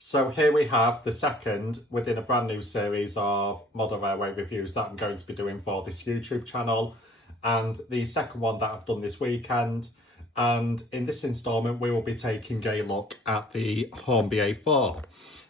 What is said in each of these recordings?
So here we have the second within a brand new series of model railway reviews that I'm going to be doing for this YouTube channel, and the second one that I've done this weekend. And in this instalment we will be taking a look at the Hornby A4.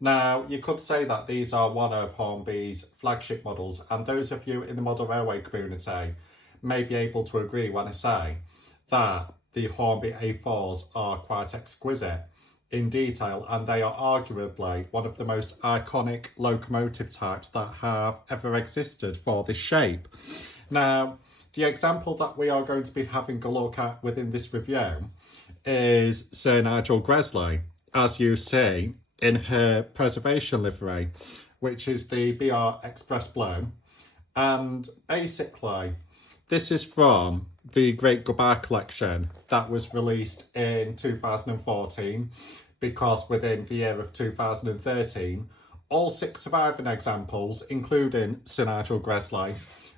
Now you could say that these are one of Hornby's flagship models, and those of you in the model railway community may be able to agree when I say that the Hornby A4s are quite exquisite in detail, and they are arguably one of the most iconic locomotive types that have ever existed for this shape. Now, the example that we are going to be having a look at within this review is Sir Nigel Gresley, as you see in her preservation livery, which is the BR Express Blue. And basically, this is from the Great Goodbye collection that was released in 2014, because within the year of 2013, all 6 surviving examples, including Sir Nigel Gresley,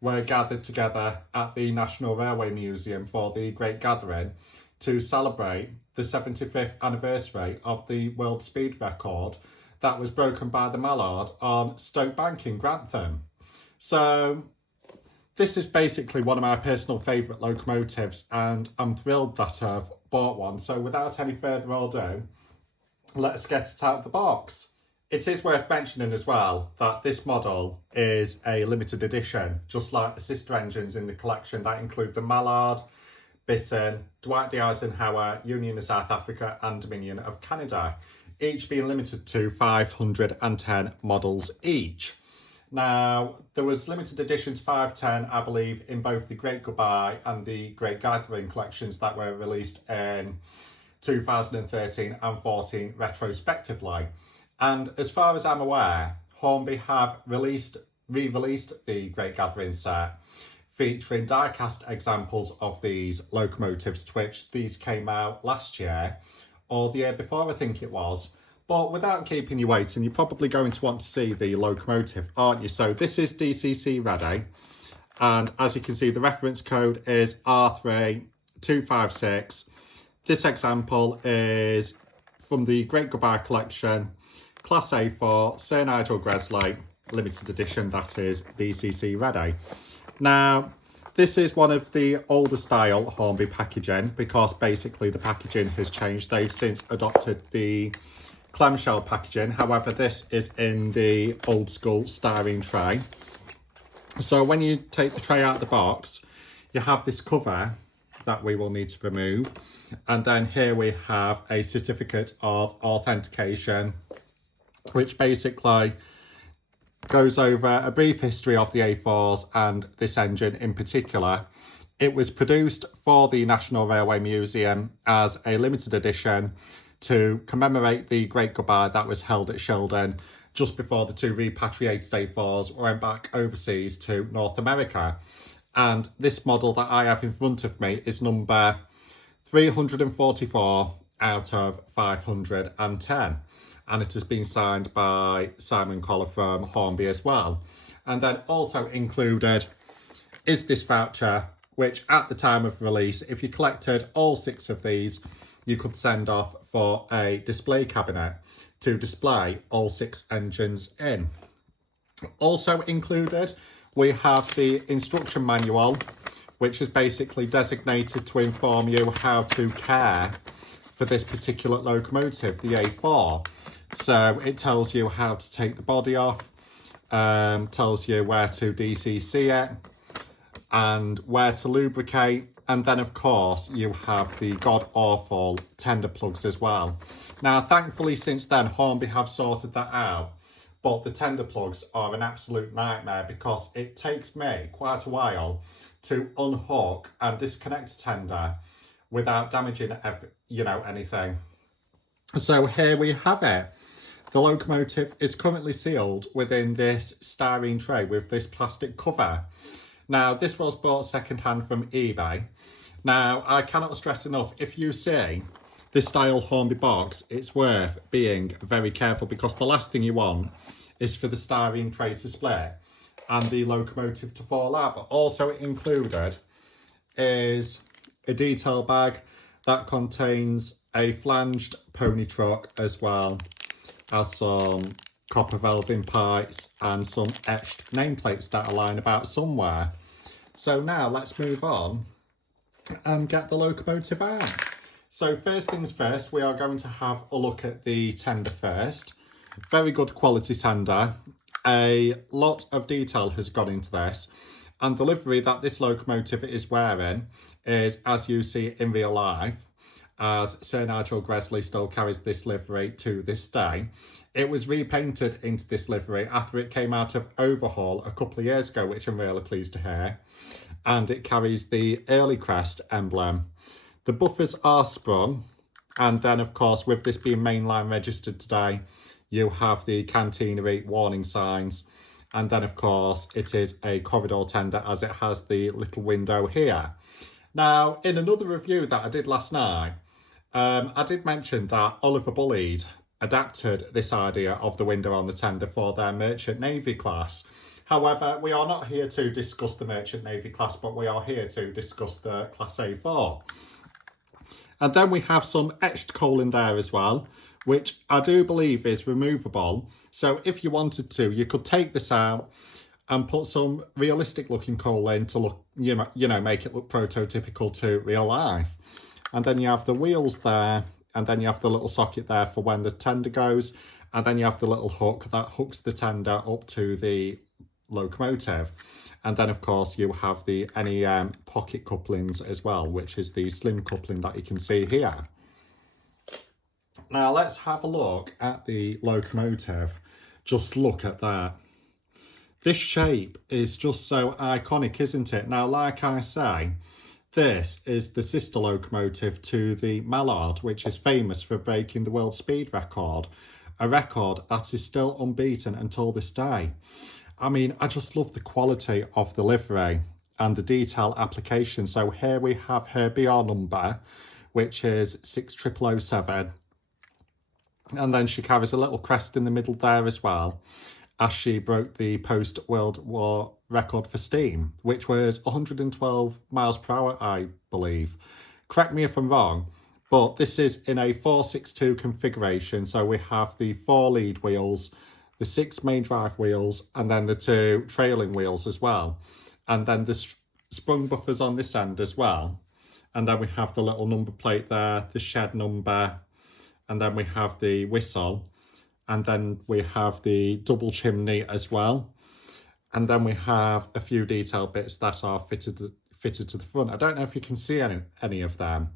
were gathered together at the National Railway Museum for the Great Gathering to celebrate the 75th anniversary of the world speed record that was broken by the Mallard on Stoke Bank in Grantham. So this is basically one of my personal favourite locomotives, and I'm thrilled that I've bought one. So without any further ado, let's get it out of the box. It is worth mentioning as well that this model is a limited edition, just like the sister engines in the collection that include the Mallard, Bittern, Dwight D. Eisenhower, Union of South Africa and Dominion of Canada, each being limited to 510 models each. Now, there was limited editions 510, I believe, in both the Great Goodbye and the Great Gathering collections that were released in 2013 and 14 retrospectively. And as far as I'm aware, Hornby have re-released the Great Gathering set, featuring die-cast examples of these locomotives, to which these came out last year, or the year before I think it was. But without keeping you waiting, you're probably going to want to see the locomotive, aren't you? So this is DCC ready. And as you can see, the reference code is R3256. This example is from the Great Goodbye collection, Class A4, Sir Nigel Gresley, limited edition, that is DCC ready. Now, this is one of the older style Hornby packaging, because basically the packaging has changed. They've since adopted the clamshell packaging. However, this is in the old school styrene tray. So when you take the tray out of the box, you have this cover that we will need to remove. And then here we have a certificate of authentication, which basically goes over a brief history of the A4s and this engine in particular. It was produced for the National Railway Museum as a limited edition to commemorate the Great Goodbye that was held at Shildon just before the 2 repatriated A4s went back overseas to North America. And this model that I have in front of me is number 344 out of 510. And it has been signed by Simon Collar from Hornby as well. And then also included is this voucher, which at the time of release, if you collected all 6 of these, you could send off for a display cabinet to display all 6 engines in. Also included, we have the instruction manual, which is basically designated to inform you how to care for this particular locomotive, the A4. So it tells you how to take the body off, tells you where to DCC it, and where to lubricate. And then, of course, you have the god-awful tender plugs as well. Now, thankfully, since then, Hornby have sorted that out. But the tender plugs are an absolute nightmare, because it takes me quite a while to unhook and disconnect a tender without damaging, anything. So here we have it. The locomotive is currently sealed within this styrene tray with this plastic cover. Now, this was bought second-hand from eBay. Now, I cannot stress enough, if you see this style Hornby box, it's worth being very careful, because the last thing you want is for the styrene tray to split and the locomotive to fall out. But also included is a detail bag that contains a flanged pony truck as well, has some copper velving pipes and some etched nameplates that are lying about somewhere. So now let's move on and get the locomotive out. So first things first, we are going to have a look at the tender first. Very good quality tender. A lot of detail has gone into this, and the livery that this locomotive is wearing is as you see in real life, as Sir Nigel Gresley still carries this livery to this day. It was repainted into this livery after it came out of overhaul a couple of years ago, which I'm really pleased to hear. And it carries the early crest emblem. The buffers are sprung, and then of course with this being mainline registered today, you have the cantinery warning signs, and then of course it is a corridor tender as it has the little window here. Now in another review that I did last night, I did mention that Oliver Bulleid adapted this idea of the window on the tender for their Merchant Navy class. However, we are not here to discuss the Merchant Navy class, but we are here to discuss the Class A4. And then we have some etched coal in there as well, which I do believe is removable. So if you wanted to, you could take this out and put some realistic looking coal in to look, you know, make it look prototypical to real life. And then you have the wheels there, and then you have the little socket there for when the tender goes, and then you have the little hook that hooks the tender up to the locomotive. And then of course you have the NEM pocket couplings as well, which is the slim coupling that you can see here. Now let's have a look at the locomotive. Just look at that. This shape is just so iconic, isn't it? Now, like I say, this is the sister locomotive to the Mallard, which is famous for breaking the world speed record, a record that is still unbeaten until this day. I mean, I just love the quality of the livery and the detail application. So here we have her BR number, which is 6007. And then she carries a little crest in the middle there as well, as she broke the post-World War record for steam, which was 112 miles per hour, I believe. Correct me if I'm wrong, but this is in a 462 configuration. So we have the 4 lead wheels, the 6 main drive wheels, and then the 2 trailing wheels as well. And then the sprung buffers on this end as well. And then we have the little number plate there, the shed number, and then we have the whistle, and then we have the double chimney as well. And then we have a few detail bits that are fitted to the front. I don't know if you can see any of them,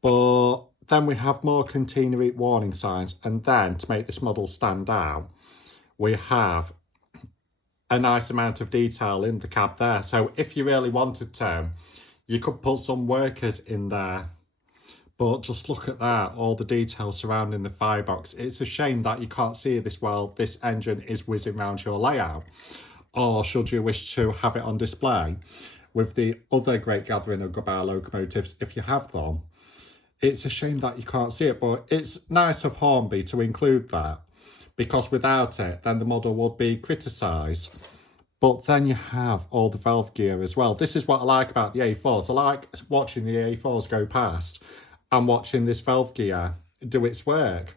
but then we have more cantinery warning signs. And then to make this model stand out, we have a nice amount of detail in the cab there. So if you really wanted to, you could put some workers in there. But just look at that, all the details surrounding the firebox. It's a shame that you can't see this while this engine is whizzing around your layout. Or should you wish to have it on display with the other great gathering of Bar locomotives, if you have them. It's a shame that you can't see it, but it's nice of Hornby to include that, because without it, then the model would be criticised. But then you have all the valve gear as well. This is what I like about the A4s. I like watching the A4s go past and watching this valve gear do its work.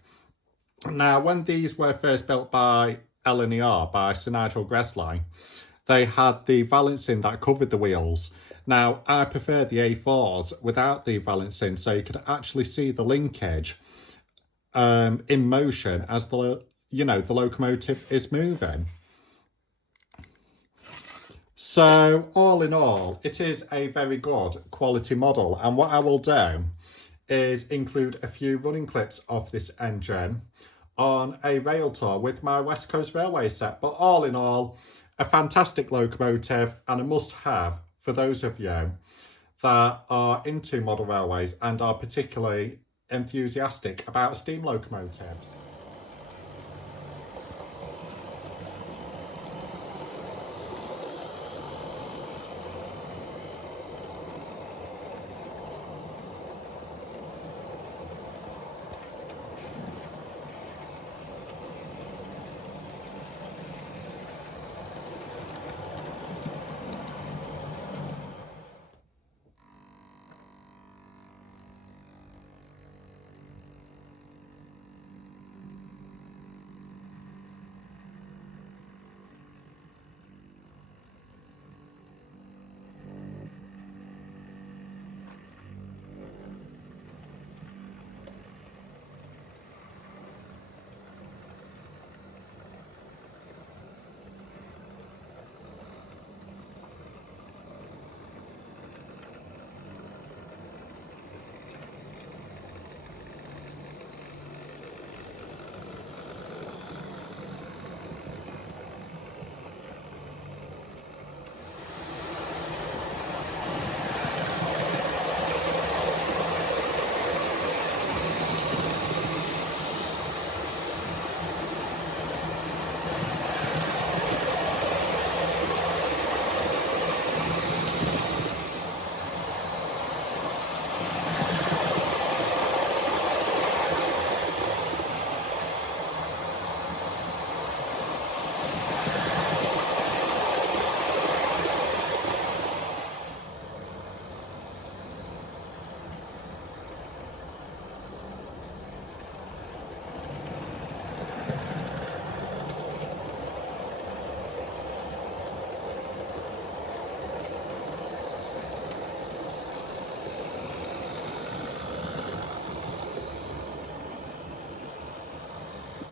Now, when these were first built by LNER, by Sir Nigel Gresley, they had the valencing that covered the wheels. Now, I prefer the A4s without the valencing, so you could actually see the linkage in motion as the locomotive is moving. So, all in all, it is a very good quality model. And what I will do is include a few running clips of this engine on a rail tour with my West Coast Railway set. But all in all, a fantastic locomotive and a must-have for those of you that are into model railways and are particularly enthusiastic about steam locomotives.